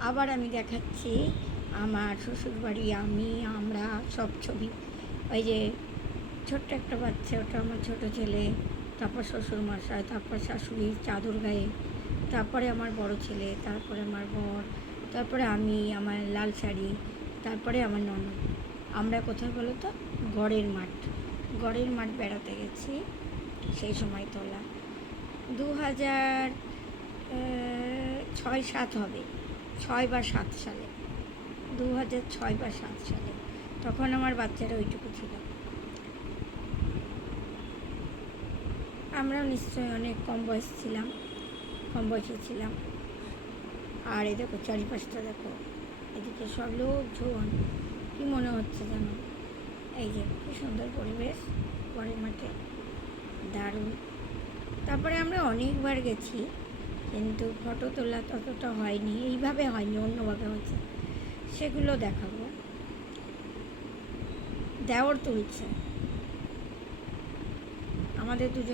আবার আমি দেখাচ্ছি আমার শ্বশুরবাড়ি, আমি, আমরা, সব ছবি। ওই যে ছোট্ট একটা বাচ্চা, ওটা আমার ছোট ছেলে, তারপর শ্বশুর মশাই তারপর শাশুড়ি, চাদর গায়ে, তারপরে আমার বড় ছেলে, তারপরে আমার বর, তারপরে আমি, আমার লাল শাড়ি, তারপরে আমার ননদ। আমরা কোথায় বলো তো? গড়ের মাঠ। গড়ের মাঠ বেড়াতে গেছি সেই সময় তোলা। দু হাজার ছয় সাত হবে। ছয় বা সাত সালে, দু হাজার ছয় বা সাত সালে, তখন আমার বাচ্চারা ওইটুকু ছিল। আমরা নিশ্চয়ই অনেক কম বয়স ছিলাম, কম বয়সে ছিলাম। আর এই দেখো, চারিপাশটা দেখো, এদিকে সব লোকজন, কী মনে হচ্ছে যেন? এই যে, কি সুন্দর পরিবেশ পরের মাঠে, দারুণ। তারপরে আমরা অনেকবার গেছি কিন্তু ফটো তোলা ততটা হয়নি, এইভাবে হয়নি, অন্যভাবে হয়েছে সেগুলো দেখাবো। দেওর তুলছে আমাদের দুজন